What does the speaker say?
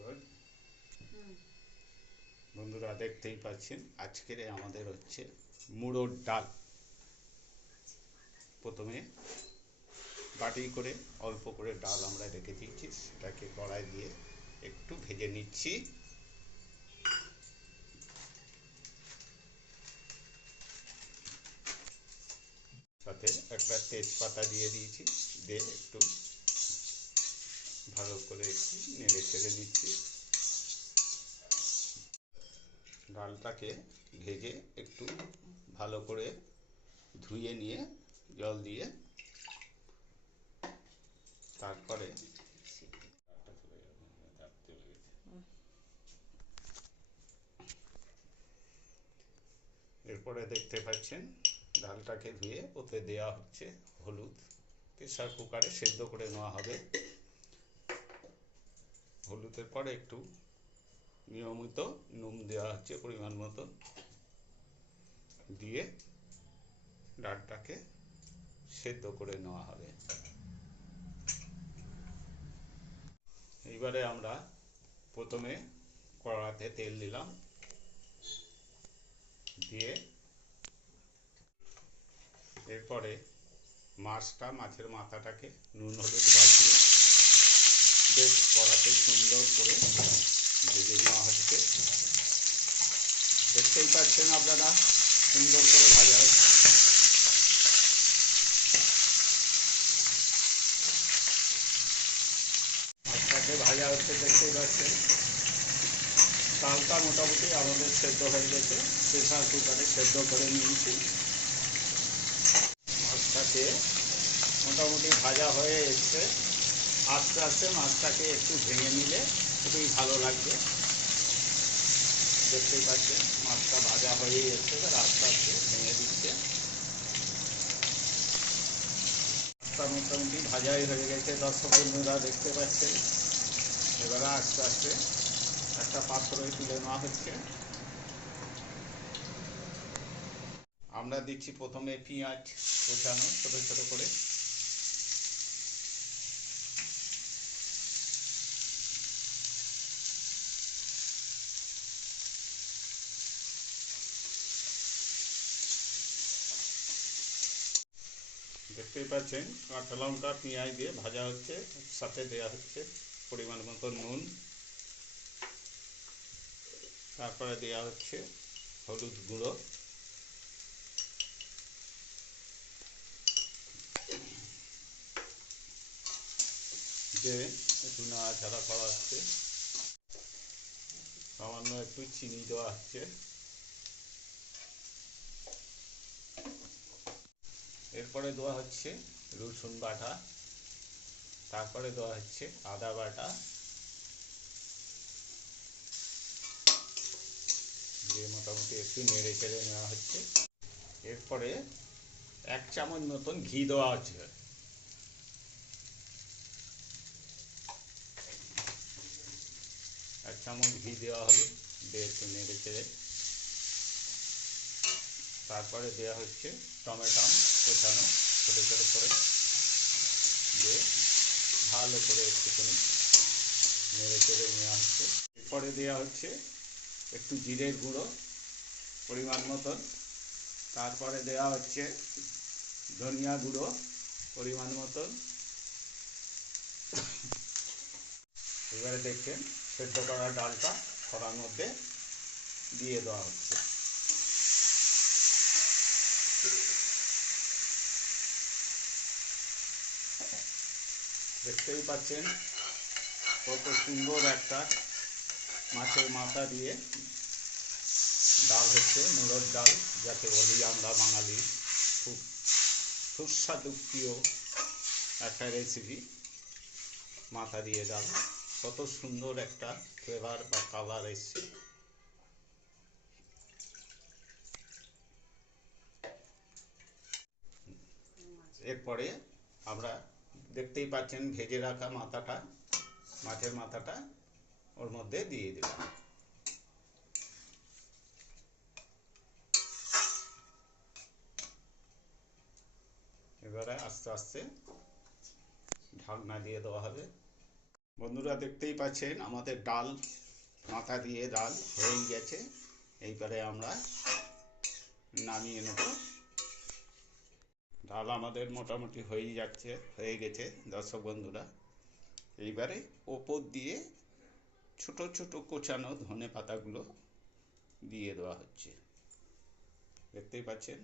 Good. বন্ধুরা দেখতেই পাচ্ছেন আজকের আমাদের হচ্ছে মুড়োর ডাল। প্রথমে বাটি করে অল্প করে ডাল আমরা রেখে দিচ্ছি সেটাকে কড়াই দিয়ে একটু ভেজে নিচ্ছি। সাথে একটা তেজপাতা দিয়ে দিয়েছি দিয়ে একটু ভালো করে একটু নেড়ে চেড়ে নিচ্ছি। ডালটাকে ভেজে একটু ভালো করে ধুয়ে নিয়ে জল দিয়ে তারপরে এরপরে দেখতে পাচ্ছেন ডালটাকে ধুয়ে ওতে দেওয়া হচ্ছে হলুদ। প্রেসার কুকারে সেদ্ধ করে নেওয়া হবে। হলুদের পরে একটু নিয়মিত নুন দেওয়া হচ্ছে পরিমাণ মতো দিয়ে ডালটাকে সেদ্ধ করে নেওয়া হবে। এইবারে আমরা প্রথমে কড়াতে তেল দিলাম। দিয়ে এরপরে মাছটা, মাছের মাথাটাকে নুন, হলুদ বেশ কড়াতে সুন্দর করে ভেজে নেওয়া হচ্ছে। দেখতেই পাচ্ছেন আপনারা, সুন্দর করে ভাজা হচ্ছে। মাছটাকে ভাজা হচ্ছে, দেখতেই পাচ্ছেন। ডালটা মোটামুটি আমাদের সেদ্ধ হয়ে গেছে। প্রেসার কুকারে সেদ্ধ করে নিয়েছি। মাছটাকে মোটামুটি ভাজা হয়ে এসছে। আস্তে আস্তে মাছটাকে একটু ভেঙে নিলে খুবই ভালো লাগবে। দেখতেই পাচ্ছেন, মাছটা ভাজা হয়েই এসছে, এবার আস্তে আস্তে ভেঙে দিচ্ছে। মাছটা মোটামুটি ভাজাই হয়ে গেছে, দর্শক বন্ধুরা দেখতে পাচ্ছেন। এবারে আস্তে আস্তে একটা পাত্রে তুলে নেওয়া হচ্ছে। আমরা দিচ্ছি প্রথমে পেঁয়াজ কোচানো, ছোট ছোট করে। দেখতেই পাচ্ছেন কাঁচা লঙ্কা পেঁয়াজ দিয়ে ভাজা হচ্ছে, সাথে দেওয়া হচ্ছে পরিমাণ মতো নুন। তারপরে দেওয়া হচ্ছে হলুদ গুঁড়ো। দিয়ে একটু নাড়াচাড়া করা হচ্ছে। সামান্য একটু চিনি দেওয়া হচ্ছে। এরপরে দেওয়া হচ্ছে রসুন বাটা, তারপরে দেওয়া হচ্ছে আদা বাটা, দিয়ে মোটামুটি একটু নেড়ে চেড়ে নেওয়া হচ্ছে। এরপরে এক চামচ মতন ঘি দেওয়া হচ্ছে। এক চামচ ঘি দেওয়া হলো, দিয়ে একটু নেড়ে চেড়ে। তারপরে দেওয়া হচ্ছে টমেটো। কোচানো ছোটো ছোটো করে। দিয়ে ভালো করে একটুখানি নেড়ে চেড়ে নেওয়া হচ্ছে এরপরে দেওয়া হচ্ছে একটু জিরের গুঁড়ো পরিমাণ মতন। তারপরে দেওয়া হচ্ছে ধনিয়া গুঁড়ো পরিমাণ মতন। এবারে দেখছেন সেদ্ধ করা ডালটা করার মধ্যে দিয়ে দেওয়া হচ্ছে। দেখতেই পাচ্ছেন কত সুন্দর একটা মাছের মাথা দিয়ে ডাল হচ্ছে মুলোর ডাল, যাকে বলি আমরা বাঙালি। খুব সুস্বাদু প্রিয় একটা রেসিপি মাথা দিয়ে ডাল। কত সুন্দর একটা ফ্লেভার বা কালার এসছে। এরপরে আমরা দেখতেই পাচ্ছেন, ভেজে রাখা মাথাটা, মাছের মাথাটা ওর মধ্যে দিয়ে দিলাম। এবারে আস্তে আস্তে ঢাকনা দিয়ে দেওয়া হবে। বন্ধুরা, দেখতেই পাচ্ছেন, আমাদের ডাল, মাথা দিয়ে ডাল হয়েই গেছে। এইবারে আমরা নামিয়ে নেব। ডাল আমাদের মোটামুটি হয়েই যাচ্ছে, হয়ে গেছে দর্শক বন্ধুরা। এইবারে ওপর দিয়ে ছোট ছোট কোচানো ধনে পাতাগুলো দিয়ে দেওয়া হচ্ছে। দেখতেই পাচ্ছেন?